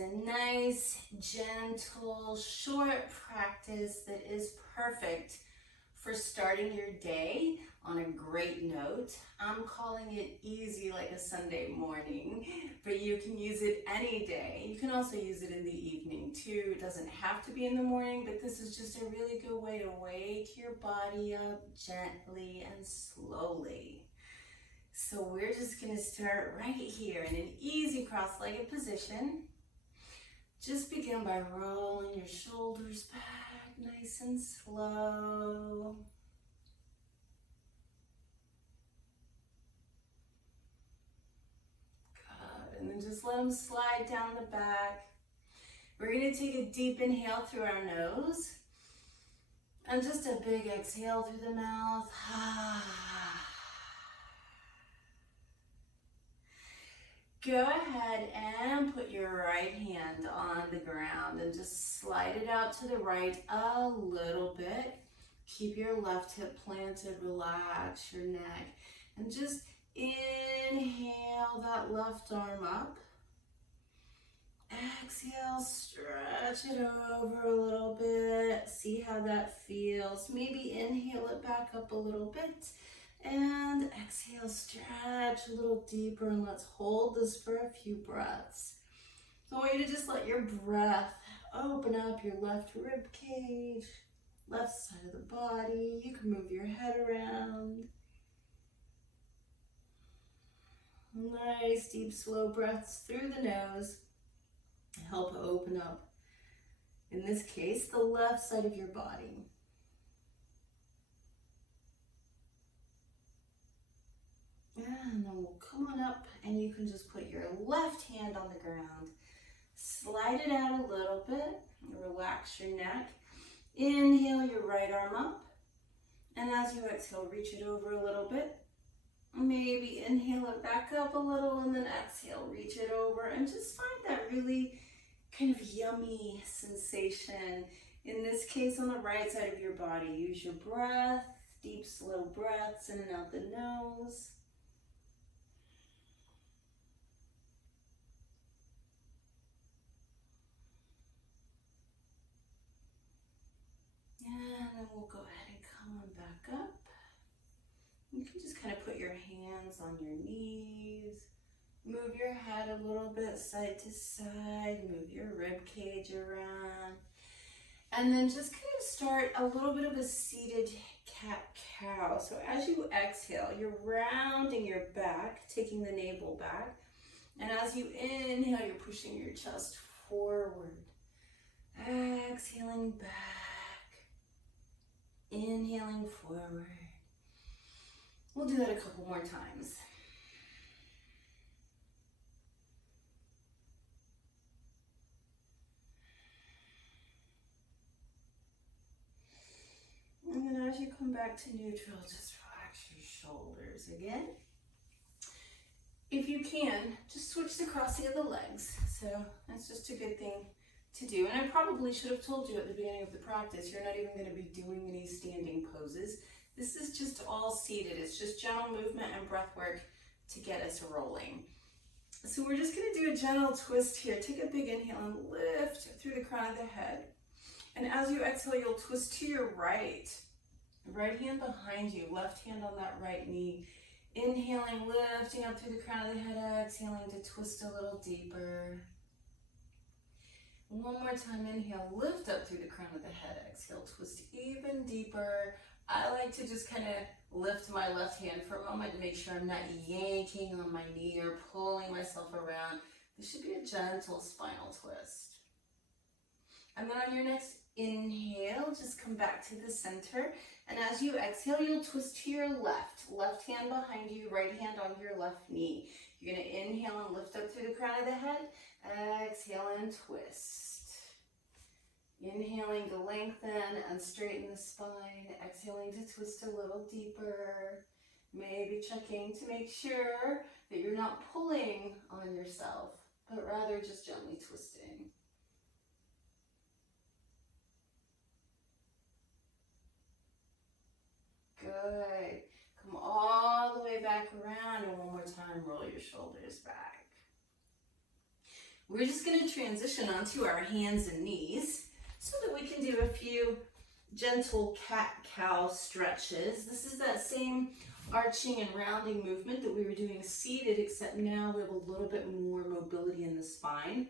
a nice, gentle, short practice that is perfect for starting your day on a great note. I'm calling it easy like a Sunday morning, but you can use it any day. You can also use it in the evening too. It doesn't have to be in the morning, but this is just a really good way to wake your body up gently and slowly. So we're just gonna start right here in an easy cross-legged position. Just begin by rolling your shoulders back nice and slow. Good, and then just let them slide down the back. We're gonna take a deep inhale through our nose and just a big exhale through the mouth. Go ahead and put your right hand on the ground and just slide it out to the right a little bit. Keep your left hip planted, relax your neck, and just inhale that left arm up. Exhale, stretch it over a little bit. See how that feels. Maybe inhale it back up a little bit. And exhale, stretch a little deeper, and let's hold this for a few breaths. I want you to just let your breath open up your left rib cage, left side of the body. You can move your head around. Nice, deep, slow breaths through the nose. Help open up, in this case, the left side of your body. And then we'll come on up, and you can just put your left hand on the ground. Slide it out a little bit. Relax your neck. Inhale your right arm up. And as you exhale, reach it over a little bit. Maybe inhale it back up a little, and then exhale, reach it over. And just find that really kind of yummy sensation. In this case, on the right side of your body. Use your breath. Deep, slow breaths in and out the nose. And then we'll go ahead and come on back up. You can just kind of put your hands on your knees. Move your head a little bit side to side. Move your rib cage around. And then just kind of start a little bit of a seated cat-cow. So as you exhale, you're rounding your back, taking the navel back. And as you inhale, you're pushing your chest forward. Exhaling back. Inhaling forward. We'll do that a couple more times. And then as you come back to neutral, just relax your shoulders again. If you can, just switch the crossing of the legs. So that's just a good thing to do. And I probably should have told you at the beginning of the practice, you're not even going to be doing any standing poses. This is just all seated. It's just gentle movement and breath work to get us rolling. So we're just going to do a gentle twist here. Take a big inhale and lift through the crown of the head. And as you exhale, you'll twist to your right. Right hand behind you, left hand on that right knee. Inhaling, lifting up through the crown of the head, exhaling to twist a little deeper. One more time, inhale, lift up through the crown of the head, exhale, twist even deeper. I like to just kind of lift my left hand for a moment to make sure I'm not yanking on my knee or pulling myself around. This should be a gentle spinal twist. And then on your next inhale, just come back to the center. And as you exhale, you'll twist to your left. Left hand behind you, right hand on your left knee. You're going to inhale and lift up through the crown of the head. Exhale and twist. Inhaling to lengthen and straighten the spine. Exhaling to twist a little deeper. Maybe checking to make sure that you're not pulling on yourself, but rather just gently twisting. Good. Come all the way back around, and one more time, roll your shoulders back. we're just going to transition onto our hands and knees so that we can do a few gentle cat-cow stretches. This is that same arching and rounding movement that we were doing seated, except now we have a little bit more mobility in the spine.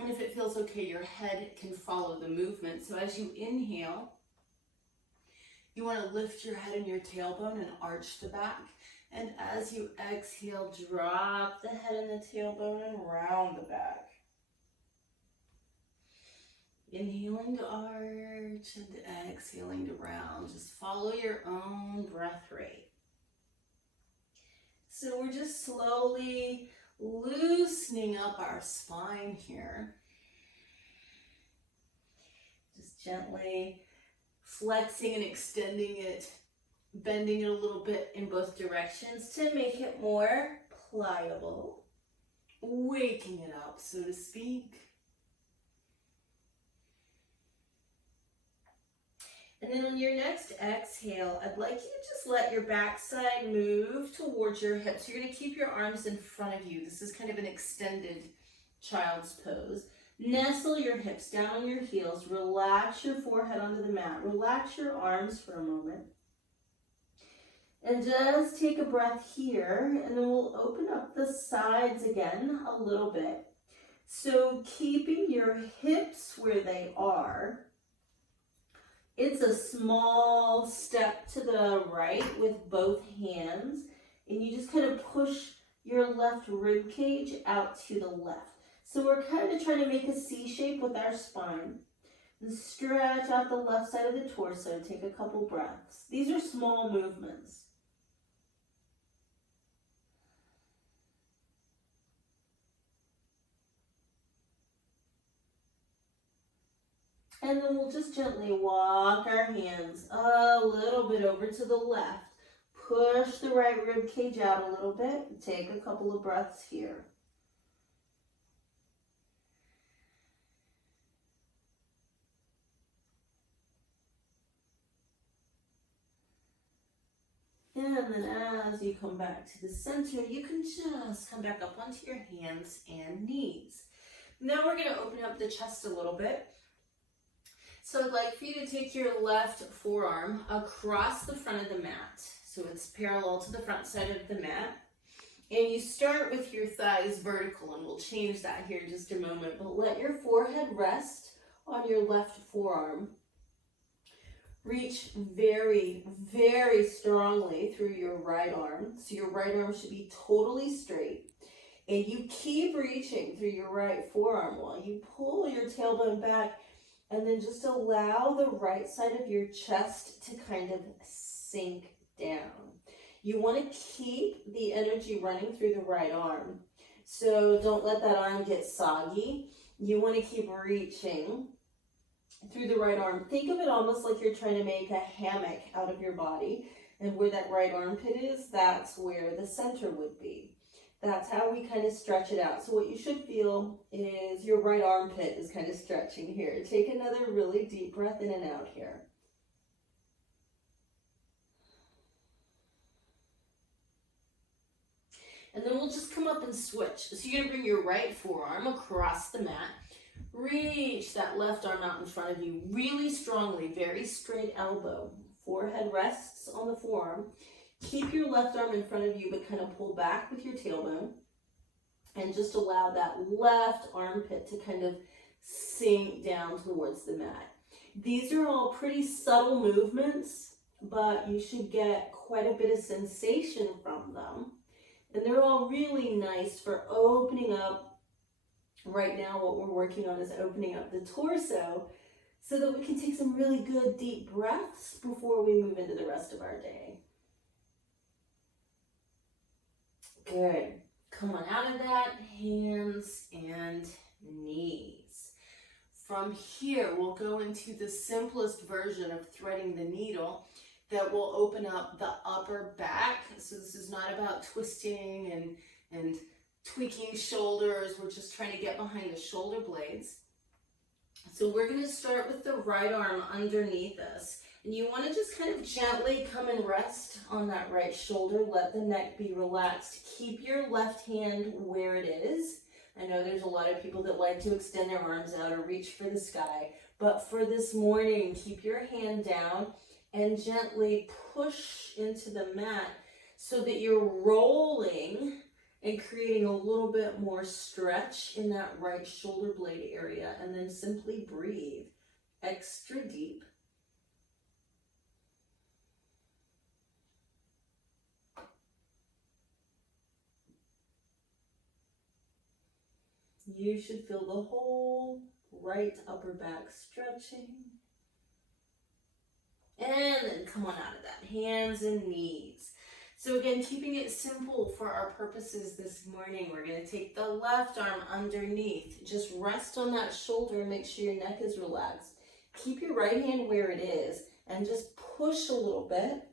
And if it feels okay, your head can follow the movement. So as you inhale, you want to lift your head and your tailbone and arch the back. And as you exhale, drop the head and the tailbone and round the back. Inhaling to arch and exhaling to round. Just follow your own breath rate. So we're just slowly loosening up our spine here. Just gently flexing and extending it, bending it a little bit in both directions to make it more pliable, waking it up, so to speak. And then on your next exhale, I'd like you to just let your backside move towards your hips. You're going to keep your arms in front of you. This is kind of an extended child's pose. Nestle your hips down on your heels. Relax your forehead onto the mat. Relax your arms for a moment. And just take a breath here, and then we'll open up the sides again a little bit. So keeping your hips where they are. It's a small step to the right with both hands, and you just kind of push your left rib cage out to the left. So we're kind of trying to make a C shape with our spine. And stretch out the left side of the torso. Take a couple breaths. These are small movements. And then we'll just gently walk our hands a little bit over to the left. Push the right rib cage out a little bit. Take a couple of breaths here. And then as you come back to the center, you can just come back up onto your hands and knees. Now we're going to open up the chest a little bit. So I'd like for you to take your left forearm across the front of the mat. So it's parallel to the front side of the mat. And you start with your thighs vertical, and we'll change that here in just a moment. But let your forehead rest on your left forearm. Reach very, very strongly through your right arm. So your right arm should be totally straight. And you keep reaching through your right forearm while you pull your tailbone back. And then just allow the right side of your chest to kind of sink down. You want to keep the energy running through the right arm. So don't let that arm get soggy. You want to keep reaching through the right arm. Think of it almost like you're trying to make a hammock out of your body. And where that right armpit is, that's where the center would be. That's how we kind of stretch it out. So what you should feel is your right armpit is kind of stretching here. Take another really deep breath in and out here. And then we'll just come up and switch. So you're going to bring your right forearm across the mat. Reach that left arm out in front of you really strongly, very straight elbow. Forehead rests on the forearm. Keep your left arm in front of you, but kind of pull back with your tailbone. And just allow that left armpit to kind of sink down towards the mat. These are all pretty subtle movements, but you should get quite a bit of sensation from them. And they're all really nice for opening up. Right now, what we're working on is opening up the torso so that we can take some really good deep breaths before we move into the rest of our day. Good. Come on out of that, hands and knees. From here, we'll go into the simplest version of threading the needle that will open up the upper back. So this is not about twisting and tweaking shoulders. We're just trying to get behind the shoulder blades. So we're going to start with the right arm underneath us. And you want to just kind of gently come and rest on that right shoulder. Let the neck be relaxed. Keep your left hand where it is. I know there's a lot of people that like to extend their arms out or reach for the sky, but for this morning, keep your hand down and gently push into the mat so that you're rolling and creating a little bit more stretch in that right shoulder blade area, and then simply breathe extra deep. You should feel the whole right upper back stretching. And then come on out of that, hands and knees. So again, keeping it simple for our purposes this morning, we're going to take the left arm underneath. Just rest on that shoulder and make sure your neck is relaxed. Keep your right hand where it is and just push a little bit.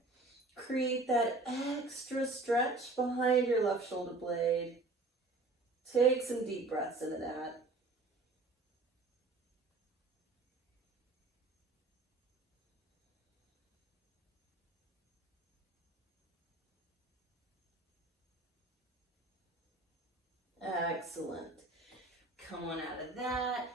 Create that extra stretch behind your left shoulder blade. Take some deep breaths into that. Excellent. Come on out of that.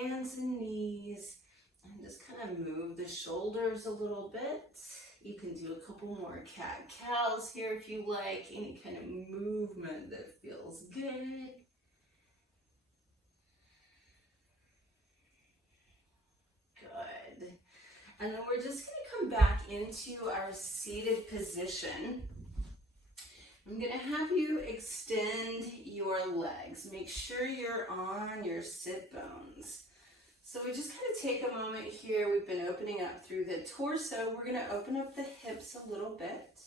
Hands and knees. And just kind of move the shoulders a little bit. You can do a couple more cat-cows here if you like. Any kind of movement that feels good. Good. And then we're just going to come back into our seated position. I'm going to have you extend your legs. Make sure you're on your sit bones. So we just kind of take a moment here. We've been opening up through the torso. We're going to open up the hips a little bit.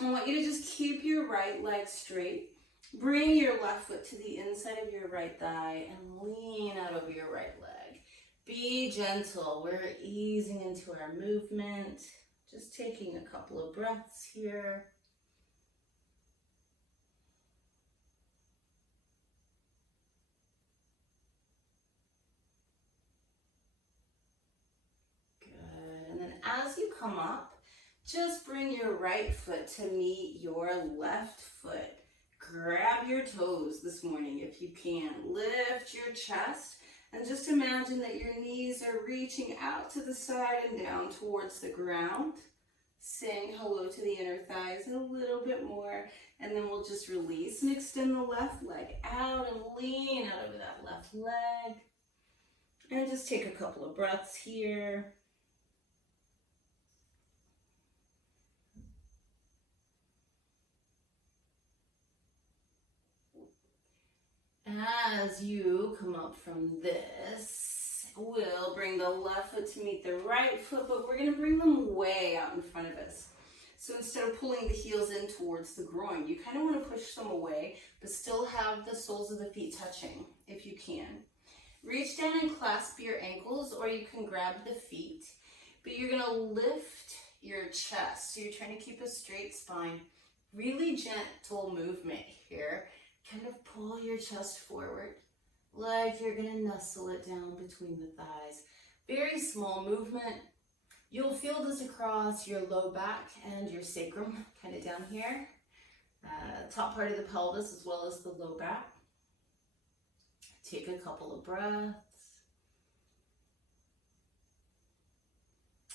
I want you to just keep your right leg straight. Bring your left foot to the inside of your right thigh and lean out over your right leg. Be gentle. We're easing into our movement. Just taking a couple of breaths here. As you come up, just bring your right foot to meet your left foot. Grab your toes this morning if you can. Lift your chest and just imagine that your knees are reaching out to the side and down towards the ground. Saying hello to the inner thighs a little bit more, and then we'll just release and extend the left leg out and lean out over that left leg. And just take a couple of breaths here. As you come up from this, we'll bring the left foot to meet the right foot, but we're going to bring them way out in front of us. So instead of pulling the heels in towards the groin, you kind of want to push them away, but still have the soles of the feet touching if you can. Reach down and clasp your ankles, or you can grab the feet, but you're going to lift your chest. So you're trying to keep a straight spine. Really gentle movement here. Kind of pull your chest forward like you're going to nestle it down between the thighs. Very small movement. You'll feel this across your low back and your sacrum, kind of down here. Top part of the pelvis as well as the low back. Take a couple of breaths.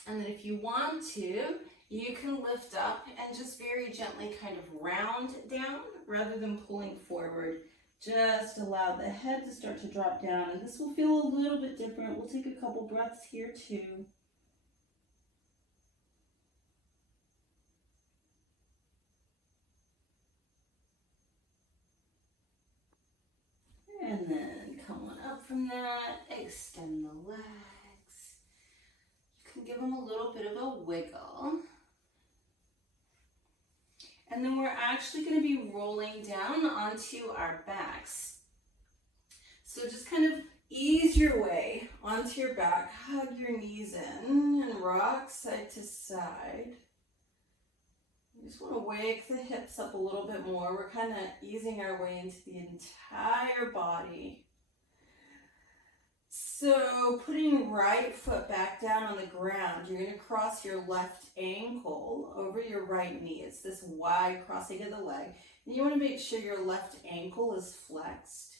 And then if you want to, you can lift up and just very gently kind of round down rather than pulling forward. Just allow the head to start to drop down, and this will feel a little bit different. We'll take a couple breaths here too. And then come on up from that, extend the legs. You can give them a little bit of a wiggle. And then we're actually going to be rolling down onto our backs. So just kind of ease your way onto your back, hug your knees in, and rock side to side. You just want to wake the hips up a little bit more. We're kind of easing our way into the entire body. So putting right foot back down on the ground, you're going to cross your left ankle over your right knee. It's this wide crossing of the leg. And you want to make sure your left ankle is flexed.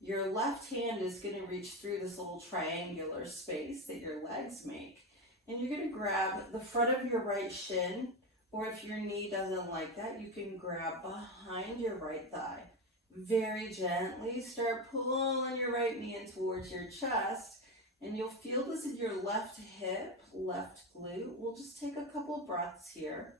Your left hand is going to reach through this little triangular space that your legs make. And you're going to grab the front of your right shin, or if your knee doesn't like that, you can grab behind your right thigh. Very gently start pulling your right knee in towards your chest, and you'll feel this in your left hip, left glute. We'll just take a couple breaths here.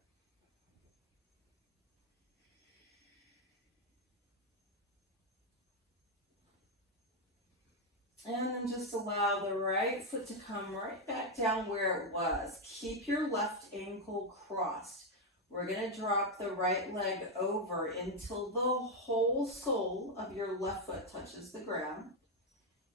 And then just allow the right foot to come right back down where it was. Keep your left ankle crossed. We're going to drop the right leg over until the whole sole of your left foot touches the ground.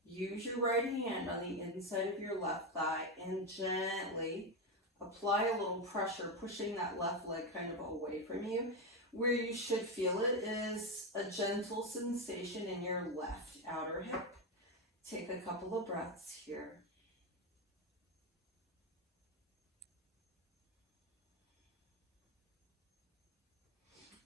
Use your right hand on the inside of your left thigh and gently apply a little pressure, pushing that left leg kind of away from you. Where you should feel it is a gentle sensation in your left outer hip. Take a couple of breaths here.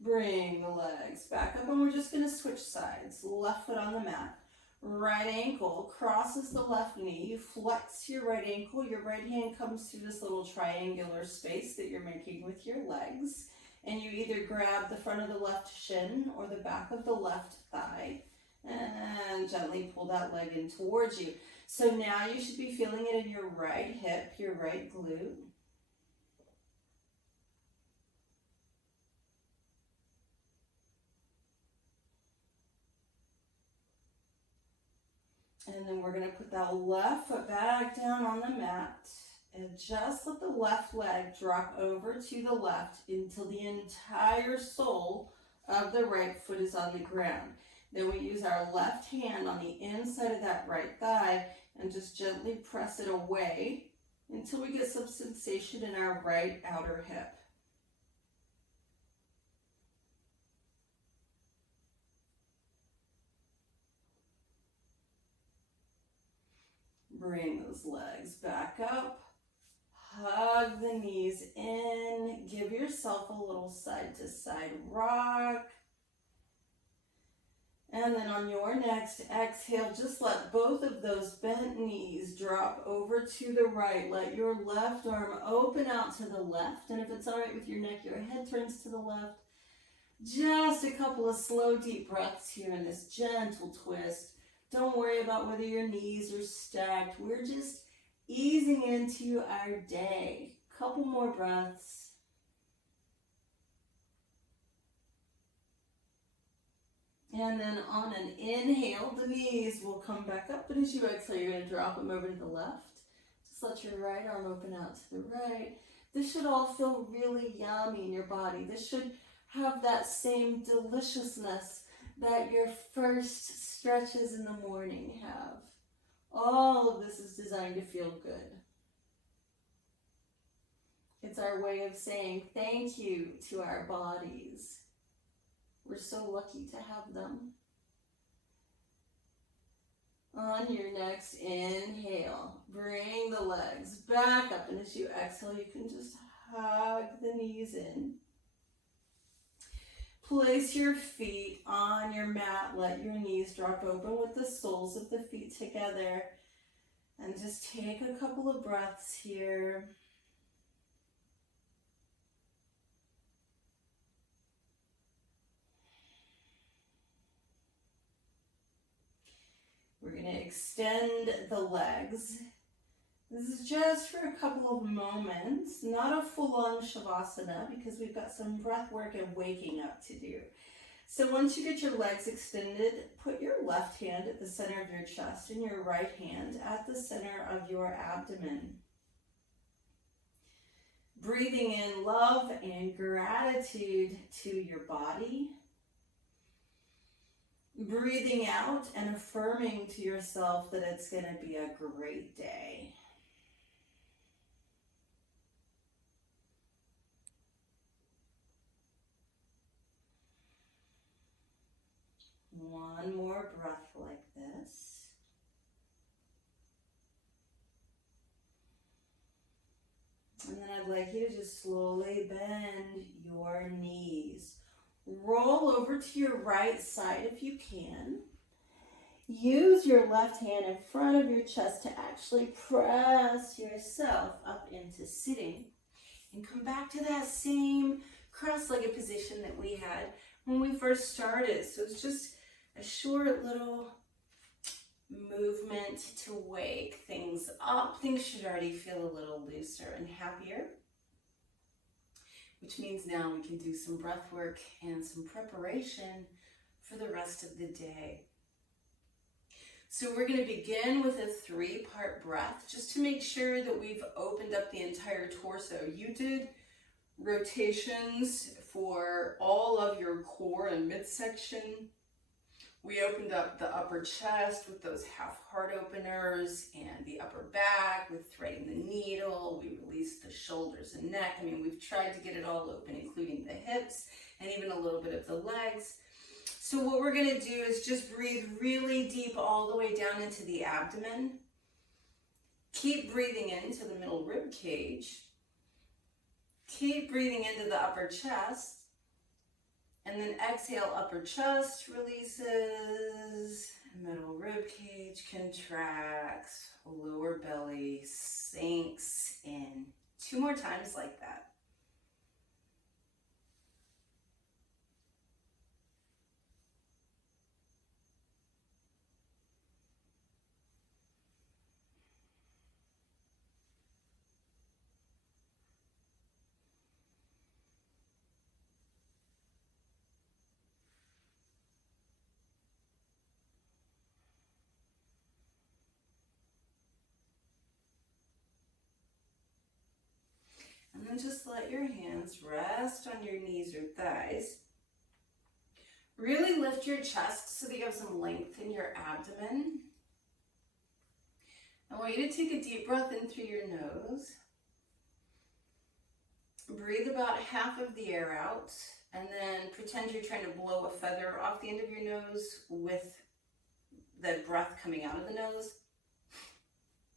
Bring the legs back up, and we're just going to switch sides. Left foot on the mat. Right ankle crosses the left knee. You flex your right ankle. Your right hand comes through this little triangular space that you're making with your legs. And you either grab the front of the left shin or the back of the left thigh. And gently pull that leg in towards you. So now you should be feeling it in your right hip, your right glute. And then we're going to put that left foot back down on the mat. And just let the left leg drop over to the left until the entire sole of the right foot is on the ground. Then we use our left hand on the inside of that right thigh and just gently press it away until we get some sensation in our right outer hip. Bring those legs back up. Hug the knees in. Give yourself a little side to side rock. And then on your next exhale, just let both of those bent knees drop over to the right. Let your left arm open out to the left. And if it's all right with your neck, your head turns to the left. Just a couple of slow, deep breaths here in this gentle twist. Don't worry about whether your knees are stacked. We're just easing into our day. Couple more breaths. And then on an inhale, the knees will come back up. But as you exhale, you're going to drop them over to the left. Just let your right arm open out to the right. This should all feel really yummy in your body. This should have that same deliciousness that your first stretches in the morning have. All of this is designed to feel good. It's our way of saying thank you to our bodies. We're so lucky to have them. On your next inhale, bring the legs back up. And as you exhale, you can just hug the knees in. Place your feet on your mat. Let your knees drop open with the soles of the feet together. And just take a couple of breaths here. We're going to extend the legs. This is just for a couple of moments, not a full-on Shavasana because we've got some breath work and waking up to do. So once you get your legs extended, put your left hand at the center of your chest and your right hand at the center of your abdomen. Breathing in love and gratitude to your body. Breathing out and affirming to yourself that it's going to be a great day. One more breath like this. And then I'd like you to just slowly bend your knees. Roll over to your right side if you can. Use your left hand in front of your chest to actually press yourself up into sitting. And come back to that same cross-legged position that we had when we first started. So it's just a short little movement to wake things up. Things should already feel a little looser and happier, which means now we can do some breath work and some preparation for the rest of the day. So we're going to begin with a 3-part breath just to make sure that we've opened up the entire torso. You did rotations for all of your core and midsection. We opened up the upper chest with those half heart openers and the upper back with threading the needle. We released the shoulders and neck. I mean, we've tried to get it all open, including the hips and even a little bit of the legs. So what we're going to do is just breathe really deep all the way down into the abdomen. Keep breathing into the middle rib cage. Keep breathing into the upper chest. And then exhale, upper chest releases, middle rib cage contracts, lower belly sinks in. 2 more times like that. And then just let your hands rest on your knees or thighs. Really lift your chest so that you have some length in your abdomen. I want you to take a deep breath in through your nose. Breathe about half of the air out, and then pretend you're trying to blow a feather off the end of your nose with the breath coming out of the nose.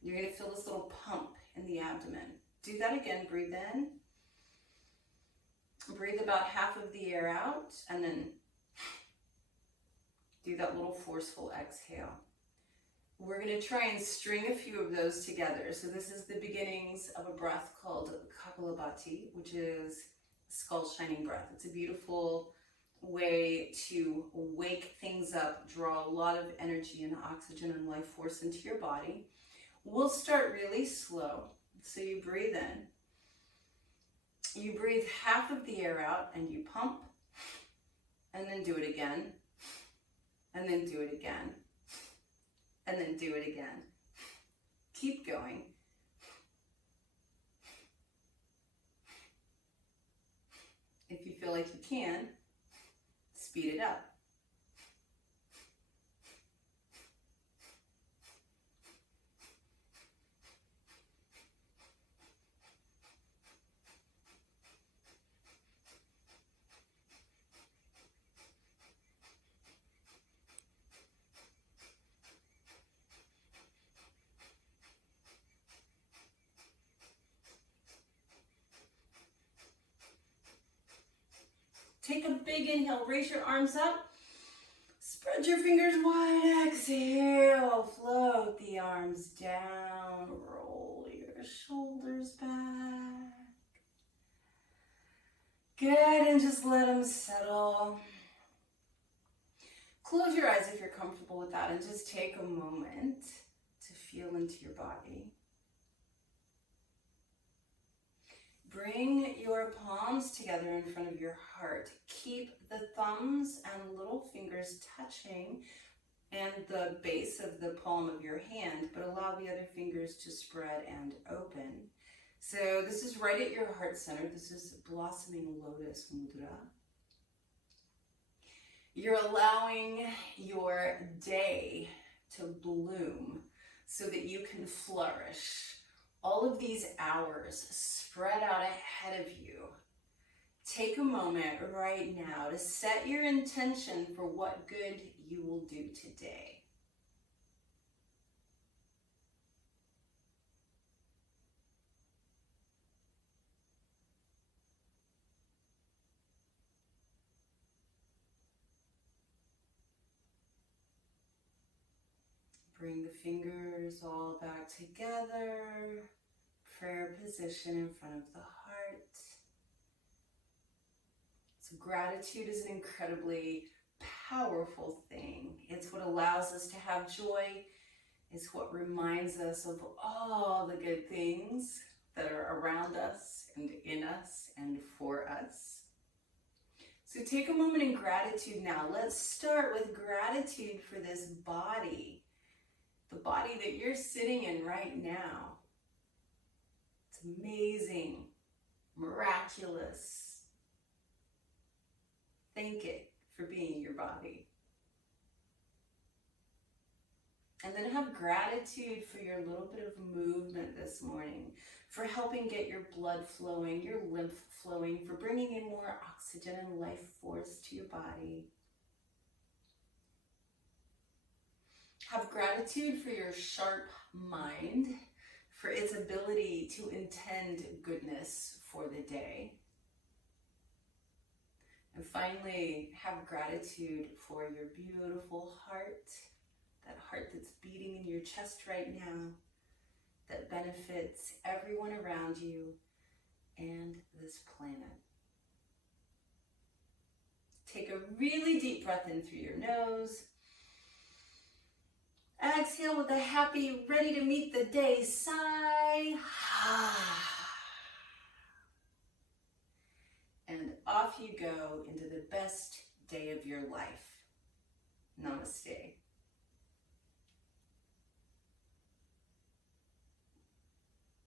You're going to feel this little pump in the abdomen. Do that again. Breathe in. Breathe about half of the air out, and then do that little forceful exhale. We're going to try and string a few of those together. So this is the beginnings of a breath called Kapalabhati, which is skull shining breath. It's a beautiful way to wake things up, draw a lot of energy and oxygen and life force into your body. We'll start really slow. So you breathe in, you breathe half of the air out, and you pump, and then do it again, and then do it again, and then do it again. Keep going. If you feel like you can, speed it up. Take a big inhale, raise your arms up, spread your fingers wide, exhale, float the arms down, roll your shoulders back. Good, and just let them settle. Close your eyes if you're comfortable with that, and just take a moment to feel into your body. Bring your palms together in front of your heart. Keep the thumbs and little fingers touching and the base of the palm of your hand, but allow the other fingers to spread and open. So this is right at your heart center. This is blossoming lotus mudra. You're allowing your day to bloom so that you can flourish. All of these hours spread out ahead of you. Take a moment right now to set your intention for what good you will do today. Bring the fingers all back together. Prayer position in front of the heart. So gratitude is an incredibly powerful thing. It's what allows us to have joy. It's what reminds us of all the good things that are around us and in us and for us. So take a moment in gratitude now. Let's start with gratitude for this body, the body that you're sitting in right now. It's amazing, miraculous. Thank it for being your body. And then have gratitude for your little bit of movement this morning, for helping get your blood flowing, your lymph flowing, for bringing in more oxygen and life force to your body. Have gratitude for your sharp mind, for its ability to intend goodness for the day. And finally, have gratitude for your beautiful heart, that heart that's beating in your chest right now, that benefits everyone around you and this planet. Take a really deep breath in through your nose. Exhale with a happy, ready to meet the day sigh. And off you go into the best day of your life. Namaste.